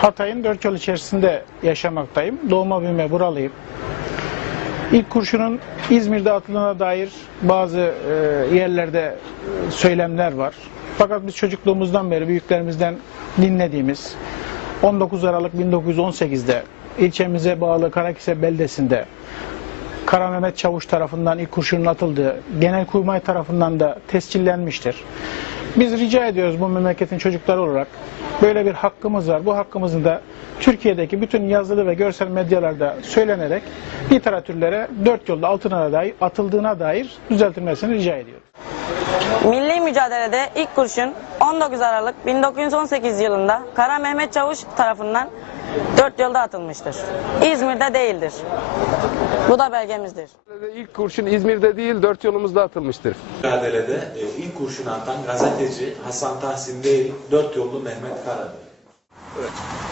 Hatay'ın dört yol içerisinde yaşamaktayım. Doğma büyüme buralıyım. İlk kurşunun İzmir'de atıldığına dair bazı e, yerlerde e, söylemler var. Fakat biz çocukluğumuzdan beri büyüklerimizden dinlediğimiz 19 Aralık 1918'de ilçemize bağlı Karakise beldesinde Kara Mehmet Çavuş tarafından ilk kurşunun atıldığı Genelkurmay tarafından da tescillenmiştir. Biz rica ediyoruz bu memleketin çocukları olarak böyle bir hakkımız var. Bu hakkımızın da Türkiye'deki bütün yazılı ve görsel medyalarda söylenerek literatürlere dört yolda altına dair, atıldığına dair düzeltilmesini rica ediyoruz. Milli mücadelede ilk kurşun 19 Aralık 1918 yılında Kara Mehmet Çavuş tarafından dört yolda atılmıştır. İzmir'de değildir. Bu da belgemizdir. İlk kurşun İzmir'de değil, dört yolumuzda atılmıştır. mücadelede e, ilk kurşunu atan gazeteci Hasan Tahsin değil, dört yollu Mehmet Kara'dır. Evet.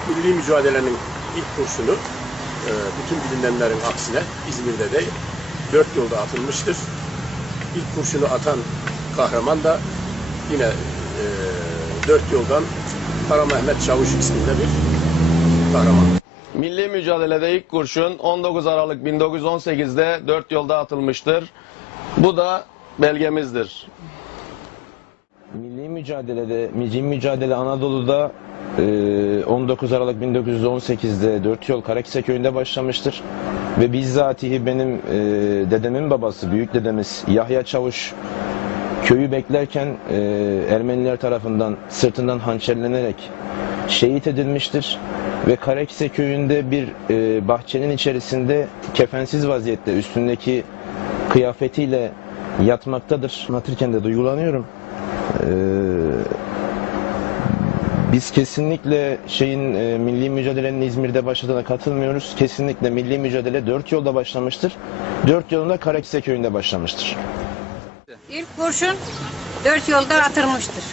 Milli mücadelenin ilk kurşunu e, bütün bilinenlerin aksine İzmir'de değil, dört yolda atılmıştır. İlk kurşunu atan kahraman da yine e, dört yoldan Kara Mehmet Çavuş isminde bir kahraman. Milli mücadelede ilk kurşun 19 Aralık 1918'de dört yolda atılmıştır. Bu da belgemizdir. Milli mücadelede, milli mücadele Anadolu'da e, 19 Aralık 1918'de Dört Yol Karakise köyünde başlamıştır. Ve bizzatihi benim e, dedemin babası, büyük dedemiz Yahya Çavuş köyü beklerken e, Ermeniler tarafından sırtından hançerlenerek şehit edilmiştir. Ve Karakise köyünde bir e, bahçenin içerisinde kefensiz vaziyette üstündeki kıyafetiyle yatmaktadır. Anlatırken de duygulanıyorum. Ee, biz kesinlikle şeyin e, milli mücadelenin İzmir'de başladığına katılmıyoruz. Kesinlikle milli mücadele dört yolda başlamıştır. Dört yolunda Karakise köyünde başlamıştır. İlk kurşun dört yolda atılmıştır.